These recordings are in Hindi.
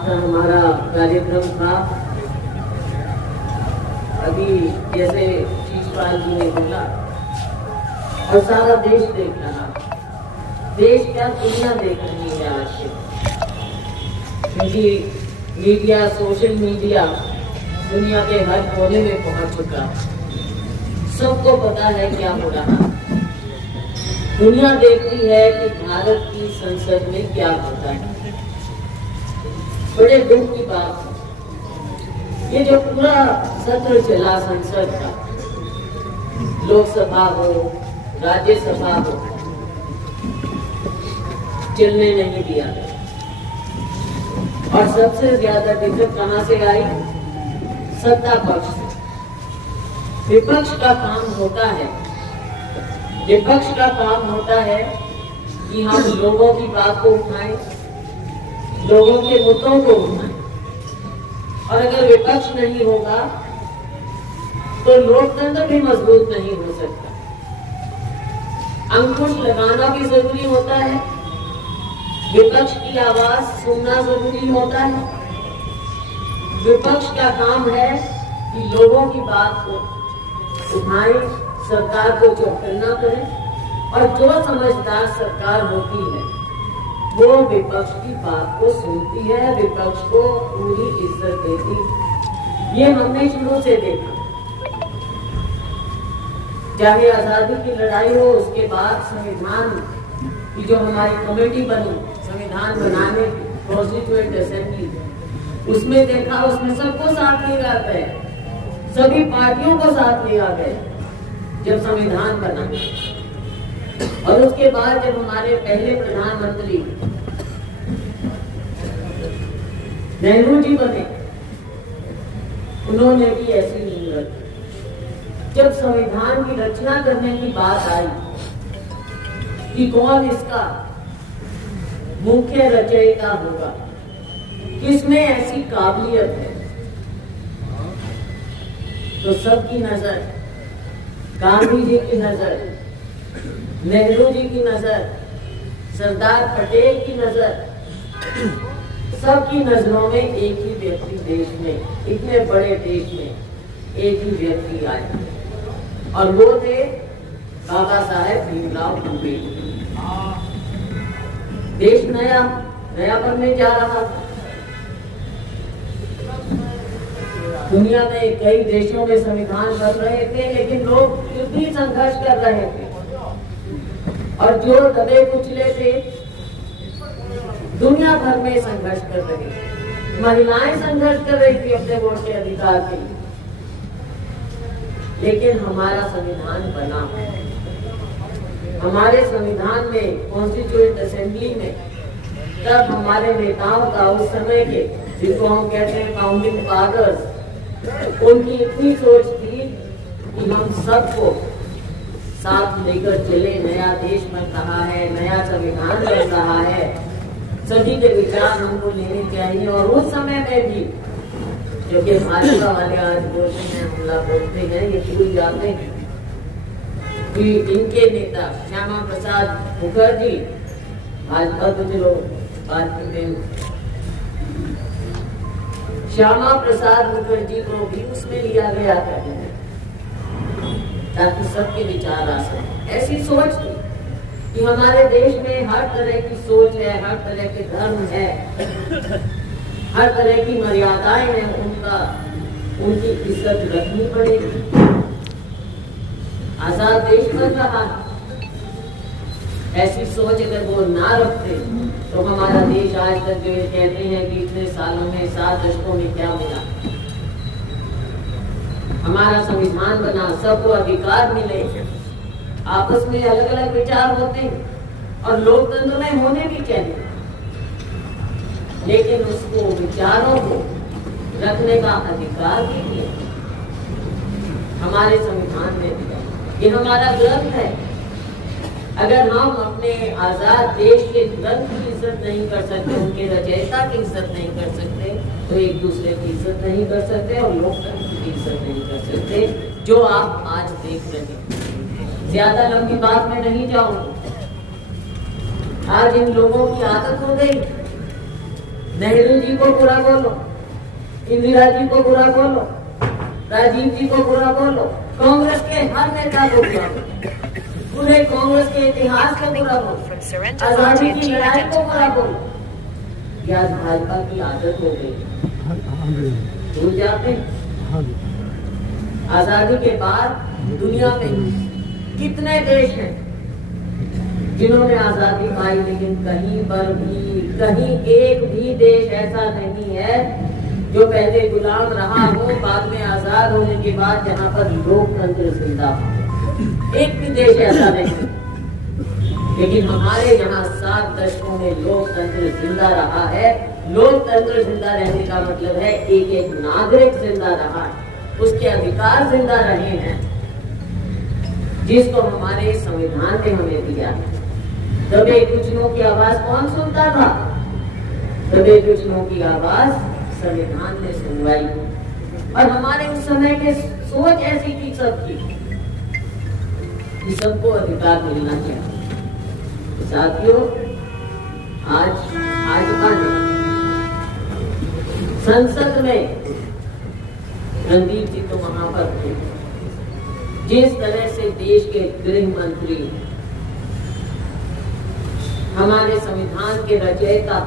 का हमारा कार्यक्रम था। अभी जैसे शीशपाल जी ने बोला और सारा देश देख रहा, देश क्या दुनिया देख रही है आज से, क्योंकि मीडिया, सोशल मीडिया दुनिया के हर कोने में पहुंच चुका। सबको पता है क्या हो रहा। दुनिया देखती है कि भारत की संसद में क्या होता है। बड़े दुख की बात है, ये जो पूरा सत्र चला संसद का, लोकसभा हो, राज्यसभा हो, चलने नहीं दिया। और सबसे ज्यादा दिक्कत कहां से आई? सत्ता पक्ष से। विपक्ष का काम होता है, विपक्ष का काम होता है कि हम लोगों की बात को उठाएं, लोगों के मुद्दों को उठाएं। और अगर विपक्ष नहीं होगा तो लोकतंत्र भी मजबूत नहीं हो सकता। अंकुश लगाना भी जरूरी होता है, विपक्ष की आवाज सुनना जरूरी होता है। विपक्ष का काम है कि लोगों की बात को उठाएं, सरकार को चौकन्ना न करें। और जो समझदार सरकार होती है वो विपक्ष की बात को सुनती है, विपक्ष को पूरी इज्जत देती। ये हमने शुरू से देखा, चाहे आजादी की लड़ाई हो, उसके बाद संविधान की जो हमारी कमेटी बनी संविधान बनाने की, कॉन्स्टिट्यूएंट असेंबली, उसमें देखा, उसमें सबको साथ लिया गया, सभी पार्टियों को साथ लिया गया जब संविधान बना। और उसके बाद जब हमारे पहले प्रधानमंत्री नेहरू जी बने, उन्होंने भी ऐसी नींव रखी। जब संविधान की रचना करने की बात आई कि कौन इसका मुख्य रचयिता होगा, किसमें ऐसी काबिलियत है, तो सबकी नजर, गांधी जी की नजर, नेहरू जी की नजर, सरदार पटेल की नजर, सबकी नजरों में एक ही व्यक्ति देश में, इतने बड़े देश में एक ही व्यक्ति आए और वो थे बाबा साहेब भीमराव अम्बेडकर। देश नया बनने जा रहा था। दुनिया में कई देशों में संविधान बन रहे थे, लेकिन लोग फिर भी संघर्ष कर रहे थे और जो दबे कुचले थे दुनिया भर में संघर्ष कर रही थी। महिलाएं संघर्ष कर रही थी अपने वोट के अधिकार के लिए। लेकिन हमारा संविधान बना, हमारे संविधान में, कॉन्स्टिट्यूएंट असेंबली में, तब हमारे नेताओं का, उस समय के, जिनको हम कहते हैं फाउंडिंग फादर्स, उनकी इतनी सोच थी कि हम सबको साथ लेकर चले। नया देश बन रहा है, नया संविधान बन रहा है, सभी के विचार हमको लेने चाहिए। और उस समय में भी, जो कि भाजपा वाले आज बोलते हैं, हमला बोलते हैं, ये भूल जाते हैं कि इनके नेता श्यामा प्रसाद मुखर्जी, भाजपा तो चलो बात करते हैं, श्यामा प्रसाद मुखर्जी को भी उसमें लिया गया था ताकि सबके विचार आ सके। ऐसी सोच थी कि हमारे देश में हर तरह की सोच है, हर तरह के धर्म है, हर तरह की मर्यादाएं हैं, उनकी इज्जत रखनी पड़ेगी। आजाद देश बन रहा है, ऐसी सोच अगर वो ना रखते तो हमारा देश आज तक जो कहते हैं कि इतने सालों में, 7 दशकों में क्या मिला। हमारा संविधान बना, सबको अधिकार मिले, आपस में अलग अलग विचार होते हैं और लोकतंत्र में होने भी चाहिए, लेकिन उसको, विचारों को रखने का अधिकार भी दिया हमारे संविधान में दिया। ये हमारा ग्रंथ है। अगर हम अपने आजाद देश के ग्रंथ की इज्जत नहीं कर सकते, उनके रचयिता की इज्जत नहीं कर सकते, तो एक दूसरे की इज्जत नहीं कर सकते और लोकतंत्र की इज्जत नहीं कर सकते, जो आप आज देख रहे हैं। ज्यादा लंबी बात में नहीं जाऊंगी। आज इन लोगों की आदत हो गई नेहरू जी को बुरा बोलो, इंदिरा जी को बुरा बोलो, राजीव जी को बुरा बोलो, कांग्रेस के हर नेता को बुरा बोलो, पूरे कांग्रेस के इतिहास को बुरा बोलो, आजादी की लड़ाई को बुरा बोलो। ये आज भाजपा की आदत हो गई, भूल जाते हैं। आजादी के बाद दुनिया में कितने देश हैं जिन्होंने आजादी पाई, लेकिन कहीं पर भी, कहीं एक भी देश ऐसा नहीं है जो पहले गुलाम रहा हो, बाद में आजाद होने के बाद जहां पर लोकतंत्र जिंदा हो। एक भी देश ऐसा नहीं। लेकिन हमारे यहाँ 7 दशकों में लोकतंत्र जिंदा रहा है। लोकतंत्र जिंदा रहने का मतलब है एक एक नागरिक जिंदा रहा है, उसके अधिकार जिंदा रहे हैं, जिसको हमारे संविधान ने हमें दिया है। दबे कुचलों की आवाज कौन सुनता था? दबे कुचलों की आवाज संविधान ने सुनवाई। और हमारे उस समय के सोच ऐसी थी सबकी कि सबको अधिकार मिलना चाहिए। साथियों, आज भाजपा ने संसद में, रणदीप जी तो वहां पर थे, जिस तरह से देश के गृह मंत्री, हमारे संविधान के रचयिता,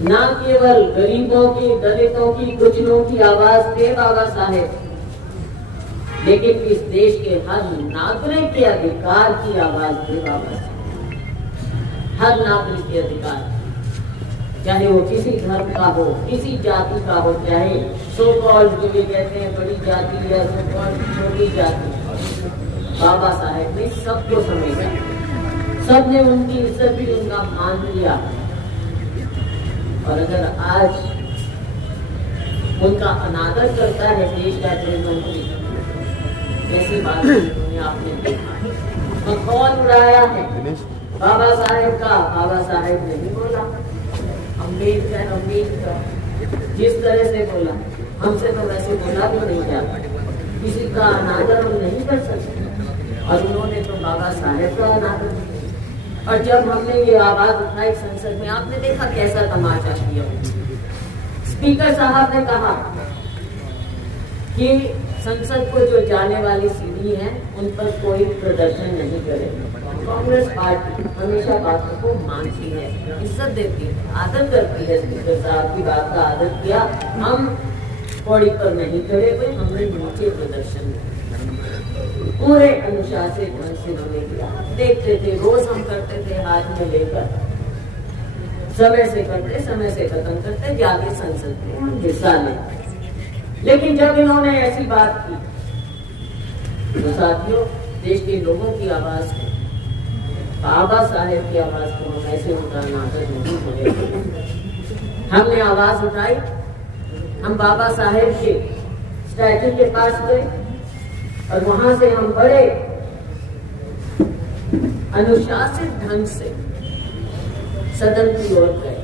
न केवल गरीबों की, दलितों की, कुचलों की आवाज थे बाबा साहेब, लेकिन इस देश के हर नागरिक के अधिकार की आवाज थे बाबा साहेब। हर नागरिक के अधिकार, चाहे वो किसी धर्म का हो, किसी जाति का हो, चाहे सो कॉल्ड जो भी कहते हैं बड़ी जाति या सो कॉल्ड छोटी जाति, बाबा साहेब ने सबको समेटा, सबने उनकी इज्जत भी, उनका मान दिया। और अगर आज उनका अनादर करता है देश का गृह मंत्री, ऐसी बात उन्होंने आपने देखा, कौन उड़ाया है बाबा साहेब का? बाबा साहेब ने नहीं बोला, अम्बेडकर जिस तरह से बोला, हमसे तो वैसे बोला भी नहीं जाता, किसी का अनादर हम नहीं कर सकते। और उन्होंने तो बाबा साहेब का अनादर किया। और जब हमने ये आवाज उठाई संसद में, आपने देखा कैसा तमाशा किया। स्पीकर साहब ने कहा कि संसद को जो जाने वाली सीढ़ी है उन पर कोई प्रदर्शन नहीं करेगा। कांग्रेस पार्टी हमेशा बातों को मानती है, इज्जत देती है, आदर करती है। स्पीकर साहब की बात का आदर किया, हम पौड़ी पर नहीं खड़े हुए, हमने नीचे प्रदर्शन पूरे अनुशासित ढंग से हमने किया। देखते थे, रोज हम करते थे, हाथ में लेकर, समय से करते, समय से खत्म करते, जाके संसद में हम हिस्सा लेते। लेकिन जब इन्होंने ऐसी बात की तो साथियों, देश के लोगों की आवाज को, बाबा साहेब की आवाज को हम ऐसे उठाना नहीं पड़ेगा। हमने आवाज उठाई, हम बाबा साहेब के स्टैचू के पास गए और वहां से हम बड़े अनुशासित ढंग से सदन की ओर गए।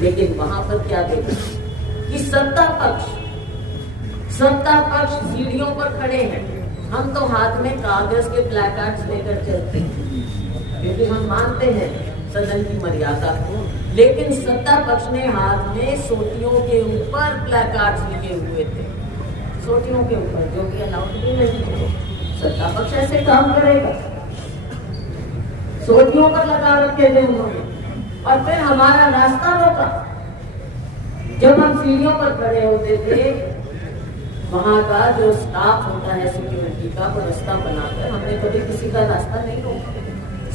लेकिन वहां पर क्या देखा कि सत्ता पक्ष सीढ़ियों पर खड़े हैं। हम तो हाथ में कागज के प्लैकार्ड्स लेकर चलते हैं, क्योंकि हम मानते हैं सदन की मर्यादा को। लेकिन सत्ता पक्ष ने हाथ में सोटियों के ऊपर प्लैकार्ड्स लिखे हुए थे, सोटियों के ऊपर, जो कि अलाउड भी नहीं है। सत्ता पक्ष ऐसे काम करेगा? सोटियों पर लगा रखे थे उन्होंने, और फिर हमारा रास्ता रोका। जब हम सीढ़ियों पर खड़े होते थे, वहां का जो स्टाफ होता है सिक्योरिटी का, वो रास्ता बनाकर, हमने कभी किसी का रास्ता नहीं रोका,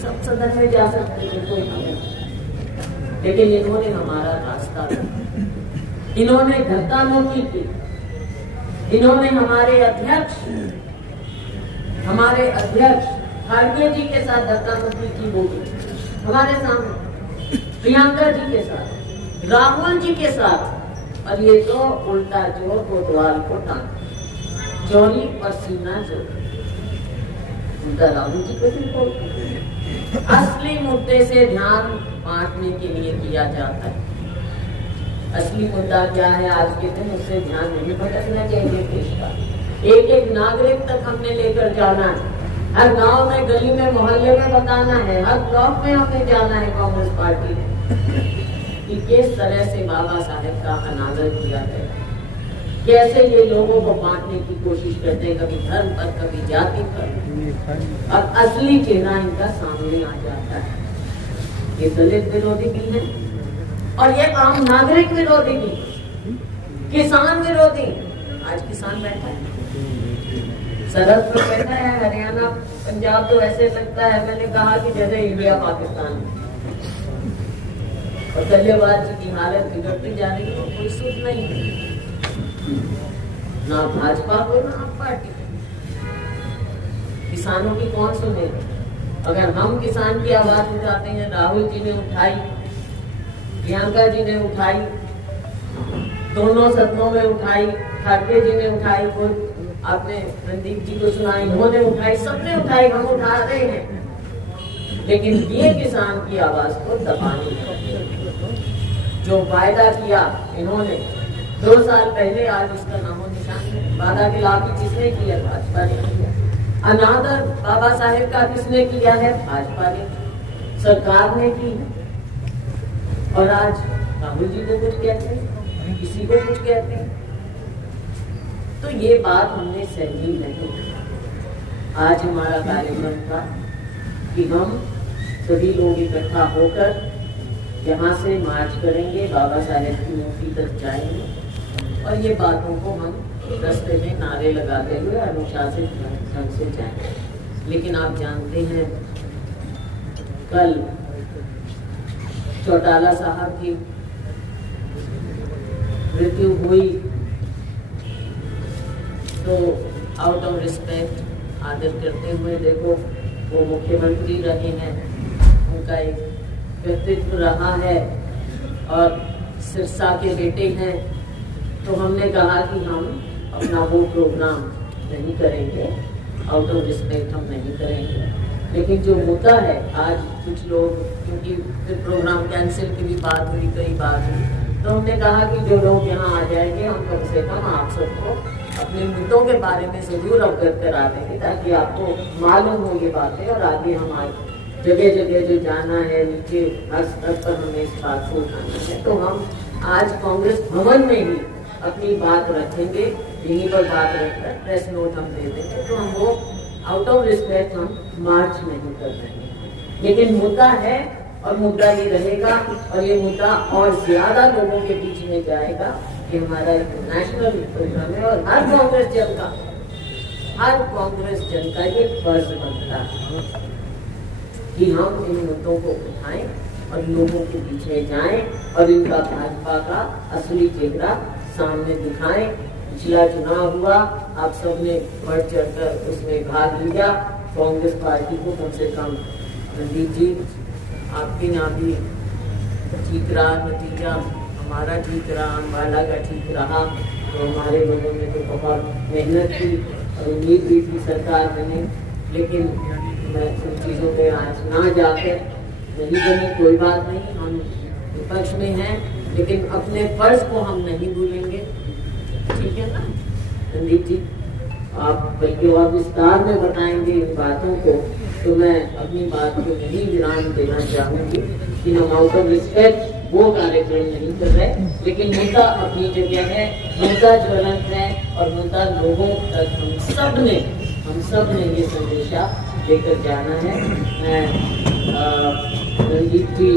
सब सदन में जा सकते थे, कोई नहीं। लेकिन इन्होंने हमारा रास्ता रोका, इन्होंने धक्का-मुक्की की, इन्होंने हमारे अध्यक्ष खड़गे जी के साथ धक्का-मुक्की की, बोली हमारे सामने, प्रियंका जी के साथ, राहुल जी के साथ। और ये तो उल्टा चोर कोतवाल को टांग, चोरी और सीना चोर, उल्टा राहुल जी को भी बोलते। असली मुद्दे से ध्यान बांटने के लिए किया जाता है। असली मुद्दा क्या है आज के दिन, उससे ध्यान नहीं भटकना चाहिए देश का। एक एक नागरिक तक हमने लेकर जाना है, हर गांव में, गली में, मोहल्ले में बताना है, हर ब्लॉक में हमें जाना है कांग्रेस पार्टी ने। कि किस तरह से बाबा साहेब का अनादर किया गया, कैसे ये लोगों को बांटने की कोशिश करते हैं, कभी धर्म पर, कभी जाति पर, और असली चेहरा इनका सामने आ जाता है। ये दलित विरोधी भी है और ये आम नागरिक विरोधी भी, किसान विरोधी। आज किसान बैठा है, सरहद पर बैठा है, हरियाणा पंजाब, तो ऐसे लगता है, मैंने कहा कि जैसे इंडिया पाकिस्तान में। और कल्यावाद जी की हालत बिगड़ती जा रही है, कोई सुध नहीं है, ना भाजपा को ना आप पार्टी। किसानों की कौन सुने? अगर हम किसान की आवाज उठाते हैं, राहुल जी ने उठाई, प्रियंका जी ने उठाई, दोनों सदनों में उठाई, ठाकरे जी ने उठाई, आपने रणदीप जी को सुना, इन्होंने उठाई, सबने उठाई, हम उठा रहे हैं। लेकिन ये किसान की आवाज को दबाने जो वायदा किया इन्होंने 2 साल पहले, आज उसका नामो निशान है। वादा खिलाफी किसने किया? भाजपा ने किया। अनादर बाबा साहेब का किसने किया है? भाजपा ने, सरकार ने की। और आज राहुल जी को कुछ कहते हैं, किसी को कुछ कहते हैं, तो ये बात हमने सही नहीं। आज हमारा कार्यक्रम था कि हम सभी लोग इकट्ठा होकर यहाँ से मार्च करेंगे, बाबा साहेब की मूर्ति तक जाएंगे और ये बातों को हम रास्ते में नारे लगाते हुए अनुशासित ढंग से जाएंगे। लेकिन आप जानते हैं, कल चौटाला साहब की मृत्यु हुई, तो आउट ऑफ रिस्पेक्ट आदर करते हुए, देखो वो मुख्यमंत्री रहे हैं, उनका एक व्यक्तित्व रहा है और सिरसा के बेटे हैं, तो हमने कहा कि हम अपना वो प्रोग्राम नहीं करेंगे, आउट ऑफ रिस्पेक्ट हम नहीं करेंगे। लेकिन जो मुद्दा है, आज कुछ लोग, क्योंकि फिर प्रोग्राम कैंसिल की भी बात हुई, कई बात हुई, तो हमने कहा कि जो लोग यहाँ आ जाएंगे, हम कम से कम आप सबको अपने मुद्दों के बारे में जरूर अवगत करा देंगे, ताकि आपको मालूम हो ये बातें, और आगे हम जगह जगह जो जाना है, नीचे हर स्तर पर हमें इस बात को उठाना है। तो हम आज कांग्रेस भवन में ही अपनी बात रखेंगे, यहीं पर बात रखकर प्रेस नोट हम दे देंगे। तो हम वो आउट ऑफ रिस्पेक्ट हम मार्च नहीं कर रहे हैं, लेकिन मुद्दा है और मुद्दा ये रहेगा, और ये मुद्दा और ज्यादा लोगों के बीच में जाएगा। कि हमारा एक नेशनल प्रोग्राम है और हर कांग्रेस जन का ये फर्ज बनता है कि हम इन मुद्दों को उठाएं और लोगों के पीछे जाएं और इनका भाजपा का असली चेहरा सामने दिखाएं। पिछला चुनाव हुआ, आप सबने बढ़ चढ़कर उसमें भाग लिया। कांग्रेस पार्टी को कम से कम रणदीप जी आपके यहाँ भी ठीक रहा, नतीजा हमारा ठीक रहा, अम्बाला का ठीक रहा, तो हमारे लोगों ने तो बहुत मेहनत की और उम्मीद भी थी सरकार बने। लेकिन मैं उन चीज़ों पे आज ना जाकर, नहीं बनी कोई बात नहीं, हम विपक्ष में हैं, लेकिन अपने फर्ज को हम नहीं भूलेंगे। ठीक है ना रणदीप जी, आप बल्कि और विस्तार में बताएंगे इन बातों को, तो मैं अपनी बात को नहीं विराम देना चाहूंगी कि हम आउट ऑफ रिस्पेक्ट वो कार्यक्रम नहीं कर रहे, लेकिन मुद्दा अपनी जगह है, मुद्दा ज्वलंत है और मुद्दा लोगों तक हम सब ने ये संदेशा लेकर जाना है। मैं रणदीप जी